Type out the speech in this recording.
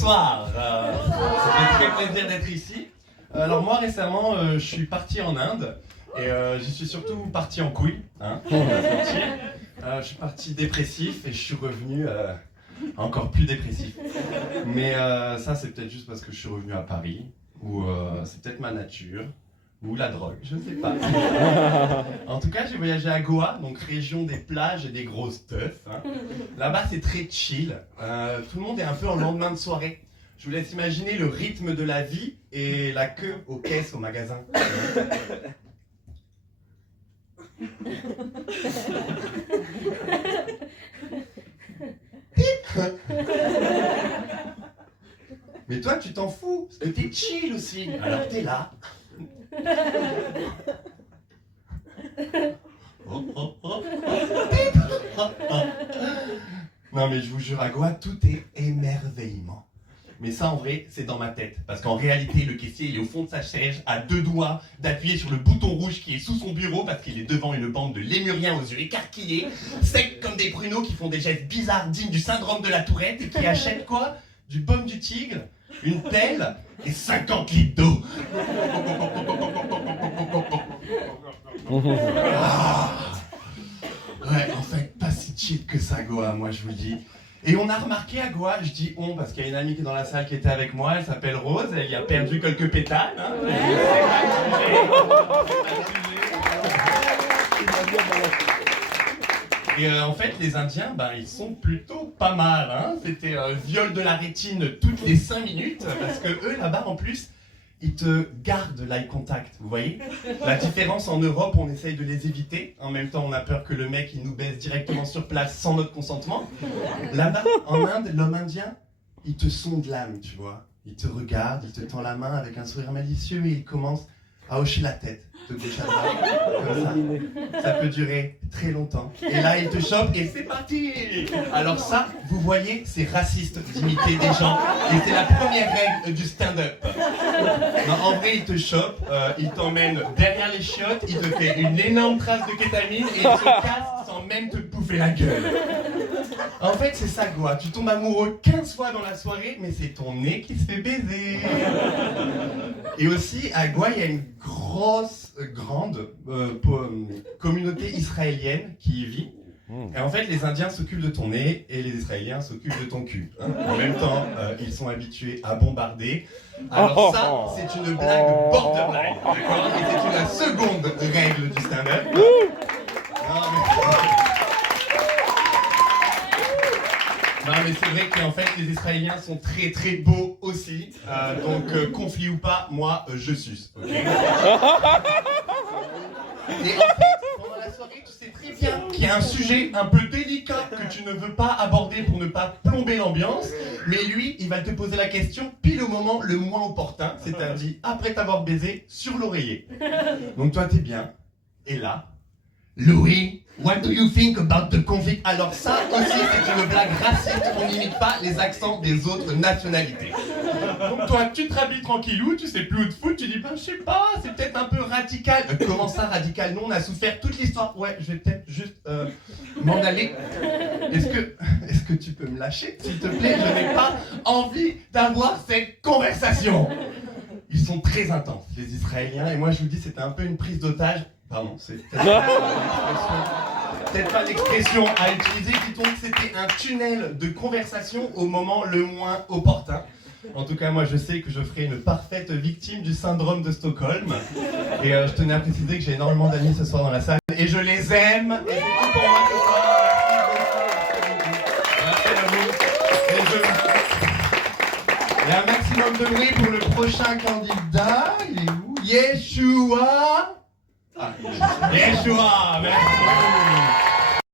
Bonsoir, ça fait très plaisir d'être ici. Alors moi récemment je suis parti en Inde et j'y suis surtout parti en couille, hein, on va se mentir. Je suis parti dépressif et je suis revenu encore plus dépressif. Mais ça c'est peut-être juste parce que je suis revenu à Paris, ou c'est peut-être ma nature, ou la drogue, je ne sais pas. En tout cas, j'ai voyagé à Goa, donc région des plages et des grosses teufs. Hein. Là-bas, c'est très chill. Tout le monde est un peu en lendemain de soirée. Je vous laisse imaginer le rythme de la vie et la queue aux caisses au magasin. Mais toi, tu t'en fous, parce que t'es chill aussi. Alors t'es là. Non mais je vous jure, à Goa, tout est émerveillement. Mais ça en vrai, c'est dans ma tête. Parce qu'en réalité, le caissier, il est au fond de sa chaise, à deux doigts d'appuyer sur le bouton rouge qui est sous son bureau parce qu'il est devant une bande de lémuriens aux yeux écarquillés, secs comme des pruneaux qui font des gestes bizarres dignes du syndrome de la Tourette et qui achètent quoi? Du pomme du tigre, une pelle et 50 litres d'eau. Ah. Ouais, en fait, pas si chill que ça, Goa, moi je vous le dis. Et on a remarqué à Goa, je dis on parce qu'il y a une amie qui est dans la salle qui était avec moi, elle s'appelle Rose, elle y a perdu quelques pétales. Hein. Et en fait, les Indiens, ils sont plutôt pas mal. Hein. C'était viol de la rétine toutes les 5 minutes, parce que eux, là-bas, en plus, ils te gardent l'eye contact, vous voyez? La différence, en Europe, on essaye de les éviter. En même temps, on a peur que le mec, il nous baise directement sur place sans notre consentement. Là-bas, en Inde, l'homme indien, il te sonde l'âme, tu vois. Il te regarde, il te tend la main avec un sourire malicieux et il commence à hocher la tête de gauche à droite, comme ça. Ça peut durer très longtemps. Et là, il te chope et c'est parti. Alors ça, vous voyez, c'est raciste d'imiter des gens. Et c'est la première règle du stand-up. Non, en vrai, il te chope, il t'emmène derrière les chiottes, il te fait une énorme trace de kétamine et il se casse sans même te bouffer la gueule. En fait, c'est ça, Goa. Tu tombes amoureux 15 fois dans la soirée, mais c'est ton nez qui se fait baiser. Et aussi, à Goa, il y a une grande communauté israélienne qui y vit. Et en fait, les Indiens s'occupent de ton nez et les Israéliens s'occupent de ton cul. Hein. En même temps, ils sont habitués à bombarder. Alors ça, c'est une blague borderline, d'accord? Et c'est la seconde règle du stand-up. Non mais c'est vrai qu'en fait les Israéliens sont très très beaux aussi, donc conflit ou pas, moi je suce, ok? Et en fait, pendant la soirée, tu sais très bien qu'il y a un sujet un peu délicat que tu ne veux pas aborder pour ne pas plomber l'ambiance, mais lui, il va te poser la question pile au moment le moins opportun, c'est-à-dire après t'avoir baisé sur l'oreiller. Donc toi t'es bien, et là, Louis, what do you think about the conflict? Alors ça aussi c'est une blague raciste, on n'imite pas les accents des autres nationalités. Donc toi tu te rhabilles tranquillou, tu sais plus où te foutre, tu dis je sais pas, c'est peut-être un peu radical. Comment ça radical? Non, on a souffert toute l'histoire. Ouais, je vais peut-être juste m'en aller. Est-ce que tu peux me lâcher s'il te plaît? Je n'ai pas envie d'avoir cette conversation. Ils sont très intenses les Israéliens et moi je vous dis c'était un peu une prise d'otage. Pardon, c'est peut-être pas l'expression à utiliser, dit-on que c'était un tunnel de conversation au moment le moins opportun. En tout cas, moi je sais que je ferai une parfaite victime du syndrome de Stockholm. Et je tenais à préciser que j'ai énormément d'amis ce soir dans la salle. Et je les aime. Et c'est tout pour moi ce soir. Merci à vous. Et un maximum de bruit pour le prochain candidat. Il est où? Yeshua. Yeshua, merci.